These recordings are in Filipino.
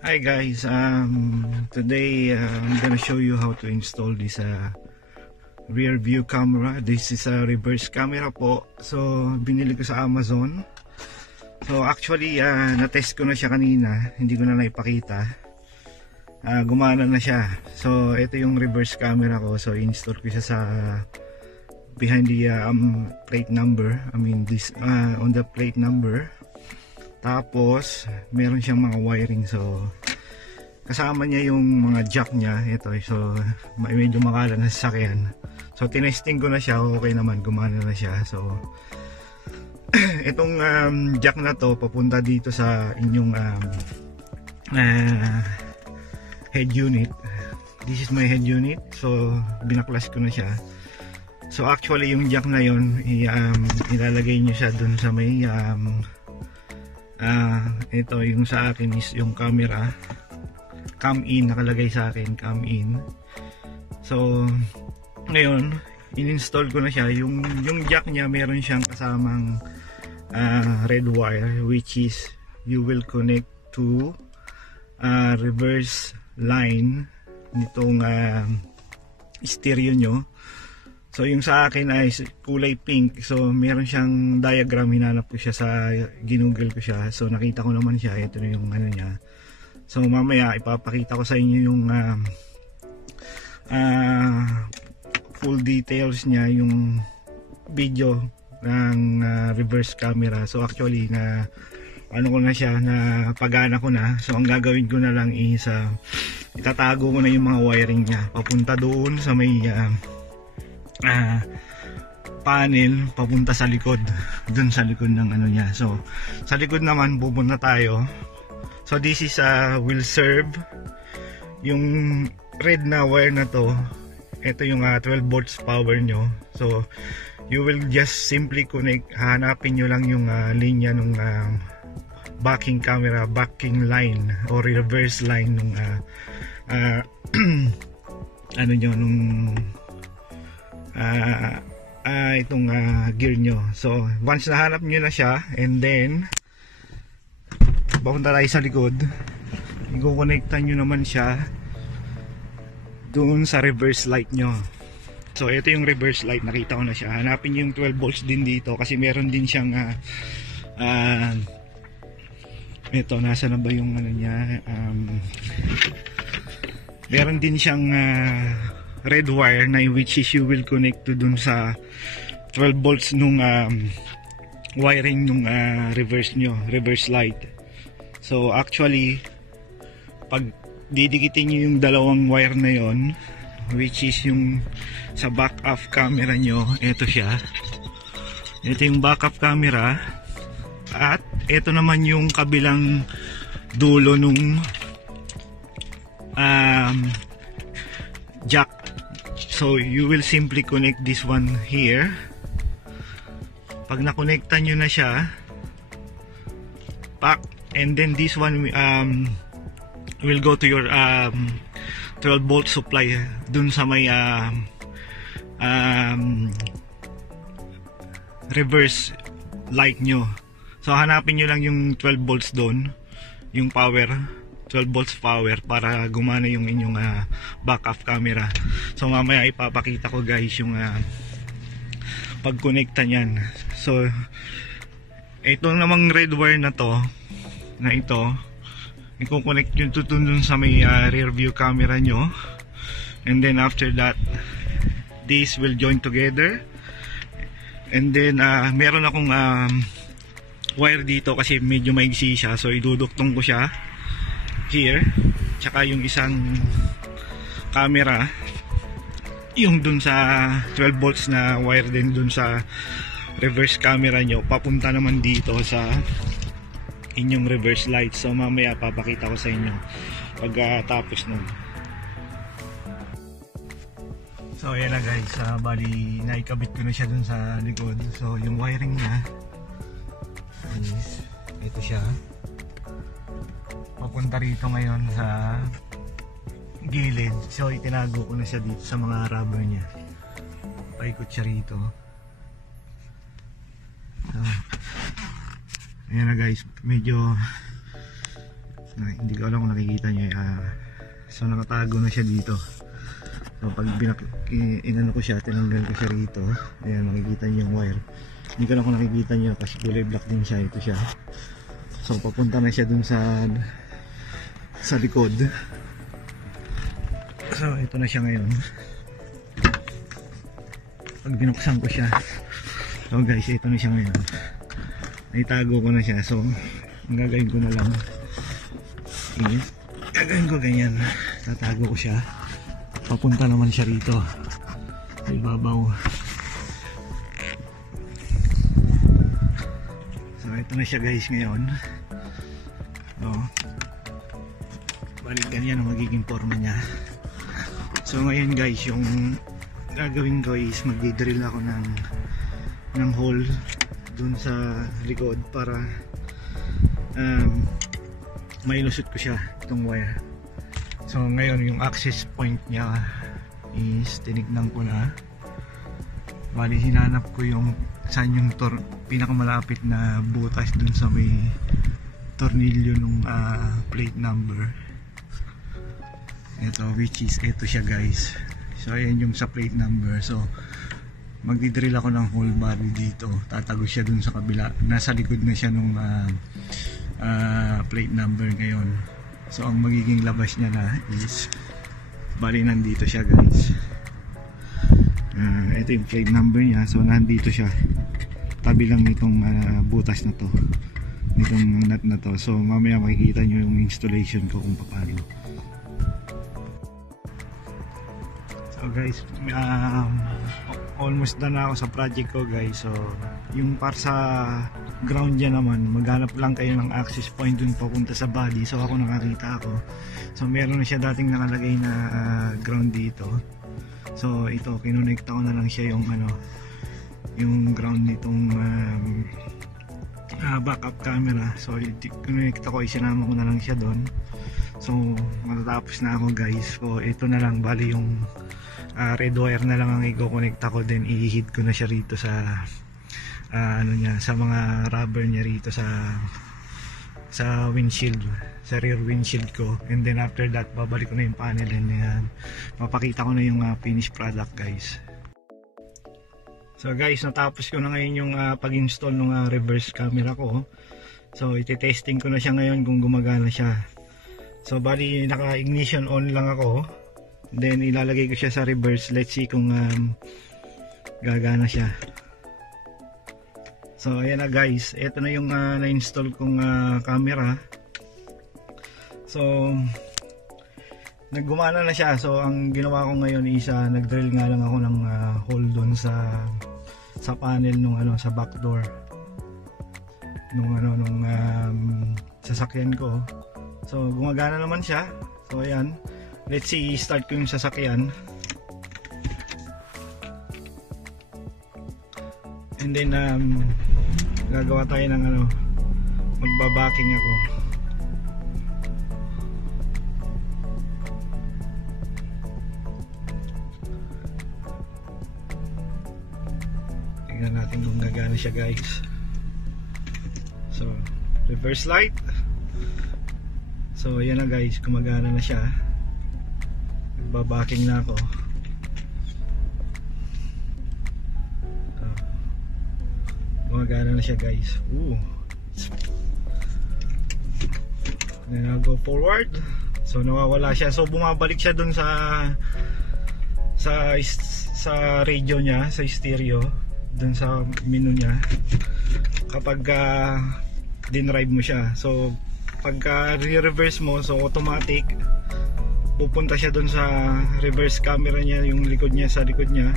Hi guys, today I'm gonna show you how to install this rear view camera. This is a reverse camera po. So binili ko sa Amazon. So actually na-test ko na siya kanina, hindi ko na naipakita. Gumana na siya. So ito yung reverse camera ko. So install ko siya sa behind the plate number. I mean this on the plate number. Tapos meron siyang mga wiring, so kasama niya yung mga jack niya. Ito, so medyo makala na sasakyan. So tinesting ko na siya, okay naman, gumana na siya. So itong jack na to papunta dito sa inyong head unit. This is my head unit. So binaklas ko na siya. So actually yung jack na yon ilalagay niyo siya dun sa may ito yung sa akin is yung camera cam in, nakalagay sa akin cam in. So ngayon in-install ko na siya. Yung jack niya meron siyang kasamang red wire, which is you will connect to reverse line nitong stereo nyo. So yung sa akin ay kulay pink. So meron siyang diagram, hinanap ko siya sa ginugol ko siya. So nakita ko naman siya. Ito na yung ano niya. So mamaya ipapakita ko sa inyo yung full details niya, yung video ng reverse camera. So actually na ano ko na siya, na pagana ko na. So ang gagawin ko na lang is itatago ko na yung mga wiring niya papunta doon sa may panel papunta sa likod, dun sa likod ng ano niya. So sa likod naman pupunta tayo. So this is will serve yung red na wire na to. Ito yung 12 volts power nyo. So you will just simply connect, hanapin nyo lang yung linya nung backing camera, backing line or reverse line nung ano nyo, nung itong gear nyo. So once nahanap nyo na siya, and then papunta tayo sa likod, i-connectan nyo naman siya doon sa reverse light nyo. So ito yung reverse light, nakita ko na siya. Hanapin nyo yung 12 volts din dito kasi meron din siyang ito, nasa na ba yung ano niya, meron din siyang red wire na which is you will connect to dun sa 12 volts nung wiring nung reverse nyo, reverse light. So actually pag didikitin nyo yung dalawang wire na yon, which is yung sa backup camera nyo, ito siya, ito yung backup camera, at ito naman yung kabilang dulo nung jack. So you will simply connect this one here. Pag nakonektan nyo na siya, pack, and then this one will go to your 12 volt supply dun sa may reverse light nyo. So hanapin nyo lang yung 12 volts dun, yung power, 12 volts power para gumana yung inyong backup camera. So mamaya ipapakita ko guys yung pagkonekta niyan. So ito namang red wire na to, na ito, i-connect nyo dun sa may rear view camera nyo, and then after that this will join together. And then meron akong wire dito kasi medyo maigsi siya, so iduduktong ko siya here, tsaka yung isang camera yung dun sa 12 volts na wire din dun sa reverse camera nyo, papunta naman dito sa inyong reverse light. So mamaya papakita ko sa inyo pagkatapos nun. So ayan na guys, bali naikabit ko na siya dun sa likod. So yung wiring niya is ito siya, papunta rito ngayon sa gilid. So itinago ko na siya dito sa mga rubber niya, paikot siya rito. So ayan na guys, medyo Hindi ko alam kung nakikita nyo. So nakatago na siya dito. So pag inano ko siya, tinanggal ko siya rito. Ayan, makikita nyo yung wire. Hindi ko alam kung nakikita nyo kasi kulay black din siya. Ito siya. So papunta na siya dun sa likod. So ito na siya ngayon. Pag binuksan ko siya, so guys, ito na siya ngayon. Naitago ko na siya. So ang gagawin ko na lang is gagawin ko ganyan, tatago ko siya, papunta naman siya rito sa ibabaw. So ito na siya guys ngayon. Balik ganyan ang magiging forma niya. So ngayon guys, yung gagawin ko is magdidrill ako ng hole dun sa likod para mailusot ko siya itong wire. So ngayon yung access point niya is tinignan ko na. Bali hinanap ko yung saan yung pinakamalapit na butas dun sa may tornilyo nung plate number. Ito, which is ito siya guys. So ayan yung sa plate number. So magdidrill ako ng whole body dito, tatago siya dun sa kabila. Nasa likod na siya nung plate number ngayon. So ang magiging labas niya na is bali nandito siya guys. Ito yung plate number niya. So nandito siya, tabi lang nitong butas na to, nitong nut na to. So mamaya makikita nyo yung installation ko kung paano. So guys, almost done na ako sa project ko guys. So yung para sa ground dyan naman, maghanap lang kayo ng access point dun papunta sa body. So ako nakakita ako, so meron na siya dating nakalagay na ground dito. So ito, kinonekta ko na lang siya yung yung ground nitong backup camera. So kinonekta ko, isinama ko na lang siya doon. So matatapos na ako guys. So ito na lang, bali yung red wire na lang ang i-connecta ko, then i-hid ko na siya rito sa niya, sa mga rubber niya rito sa windshield, sa rear windshield ko. And then after that, babalik ko na yung panel and mapakita ko na yung finished product guys. So guys, natapos ko na ngayon yung pag-install ng reverse camera ko. So iti-testing ko na siya ngayon kung gumagana siya. So bali naka-ignition on lang ako, then ilalagay ko siya sa reverse. Let's see kung gagana siya. So ayan na guys, ito na yung na-install kong camera. So naggumana na siya. So ang ginawa ko ngayon is nag-drill nga lang ako ng hole doon sa panel nung sa back door nung sasakyan ko. So gumagana naman siya. So ayan, let's see, start ko yung sasakyan. And then gagawa tayo ng magbabaking ako. Tingnan natin kung gagana siya guys. So reverse light. So ayan na guys, gumagana na siya. Magbabaking na ako. Gumagana na siya guys. Then I'll go forward. So nawawala siya. So bumabalik siya dun sa radio niya, sa stereo, dun sa menu niya kapag dinrive mo siya. So pagka re-reverse mo, so automatic pupunta siya dun sa reverse camera niya, yung likod niya, sa likod niya.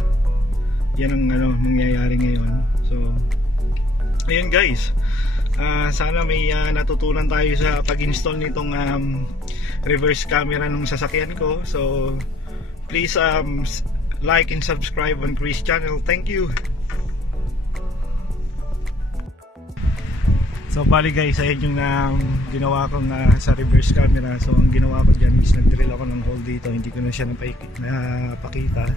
Yan ang mangyayari ngayon. So ayun guys, sana may natutunan tayo sa pag-install nitong reverse camera nung sasakyan ko. So please like and subscribe on Chris channel. Thank you. So bali guys, ayun yung ginawa ko sa reverse camera. So ang ginawa ko dyan is nag-drill ako ng hole dito. Hindi ko na siya napakita.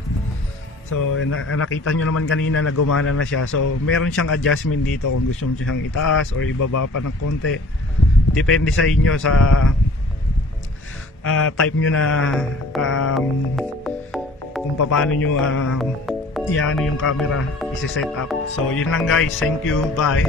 So nakita nyo naman kanina na gumana na siya. So meron siyang adjustment dito kung gusto nyo siyang itaas or ibaba pa ng konti. Depende sa inyo sa type nyo na kung paano nyo iano yung camera isi-set up. So yun lang guys, thank you, bye.